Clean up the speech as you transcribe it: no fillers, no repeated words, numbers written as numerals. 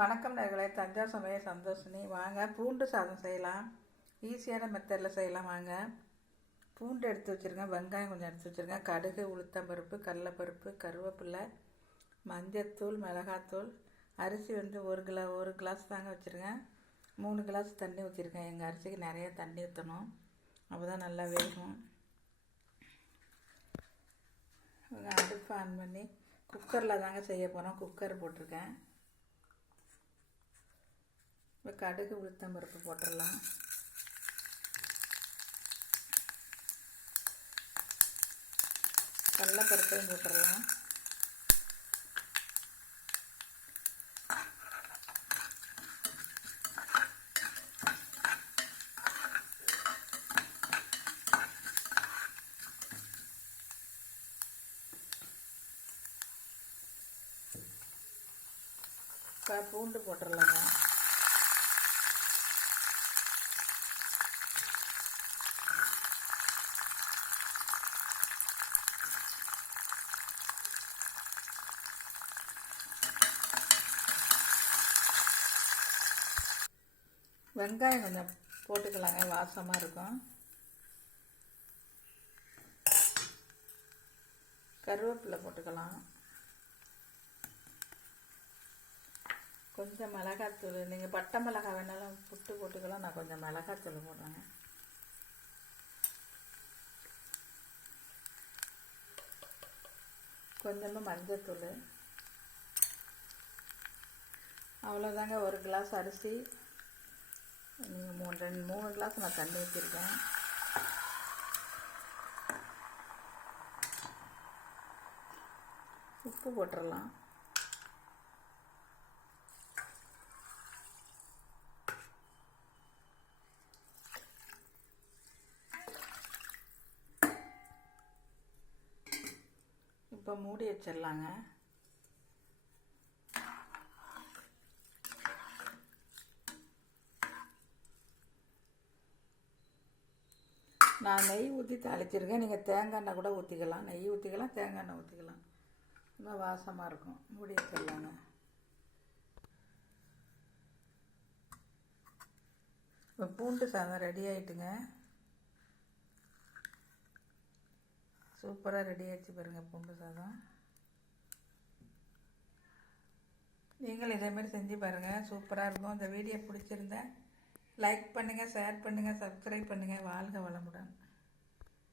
வணக்கம் நேர்களே, தஞ்சாவூர் சமையல் சந்தோஷினி. வாங்க பூண்டு சாதம் செய்யலாம். ஈஸியான மெத்தடில் செய்யலாம். வாங்க. பூண்டு எடுத்து வச்சுருங்க, வெங்காயம் கொஞ்சம் எடுத்து வச்சுருங்க, கடுகு, உளுத்தம்பருப்பு, கடலைப்பருப்பு, கருவேப்பிலை, மஞ்சத்தூள், மிளகாத்தூள், அரிசி வந்து ஒரு கிளாஸ் தாங்க வச்சுருக்கேன். 3 கிளாஸ் தண்ணி ஊற்றிருக்கேன். எங்கள் அரிசிக்கு நிறைய தண்ணி ஊற்றணும், அப்போ தான் நல்லா வேகும். அடுப்பு ஆன் பண்ணி குக்கரில் தாங்க செய்ய போகிறோம். குக்கர் போட்டிருக்கேன். இப்போ கடுகு, உளுத்தம்பருப்பு போட்டுடலாம். கடலைப்பருப்பையும் போட்டுடலாம். இப்போ பூண்டு போட்டுடலாங்க. வெங்காயம் கொஞ்சம் போட்டுக்கலாங்க, வாசமாக இருக்கும். கருவேப்பிலை போட்டுக்கலாம். கொஞ்சம் மிளகாத்தூள், நீங்கள் பட்டை மிளகாய் வேணாலும் புட்டு போட்டுக்கலாம். நான் கொஞ்சம் மிளகாத்தூள் போடுறேங்க. கொஞ்சமாக மஞ்சத்தூள். அவ்வளோதாங்க. ஒரு கிளாஸ் அரிசி, நீங்கள் 3 கிளாஸ் நான் தண்ணி ஊற்றிருக்கேன். உப்பு போட்டுடலாம். இப்போ மூடி வச்சிடலாங்க. நான் நெய் ஊற்றி தாளிச்சிருக்கேன். நீங்கள் தேங்காய் எண்ணெய் கூட ஊற்றிக்கலாம். நெய் ஊற்றிக்கலாம், தேங்காய் எண்ணெய் ஊற்றிக்கலாம். ரொம்ப வாசமாக இருக்கும். மூடி வச்சிடலாங்க. இப்போ பூண்டு சாதம் ரெடி ஆகிட்டுங்க. சூப்பராக ரெடி ஆகிடுச்சு பாருங்கள் பூண்டு சாதம். நீங்களும் இதேமாரி செஞ்சு பாருங்கள், சூப்பராக இருக்கும். இந்த வீடியோ பிடிச்சிருந்தேன் லைக் பண்ணுங்கள், ஷேர் பண்ணுங்கள், சப்ஸ்கிரைப் பண்ணுங்கள். வாழ்க வளமுடன்.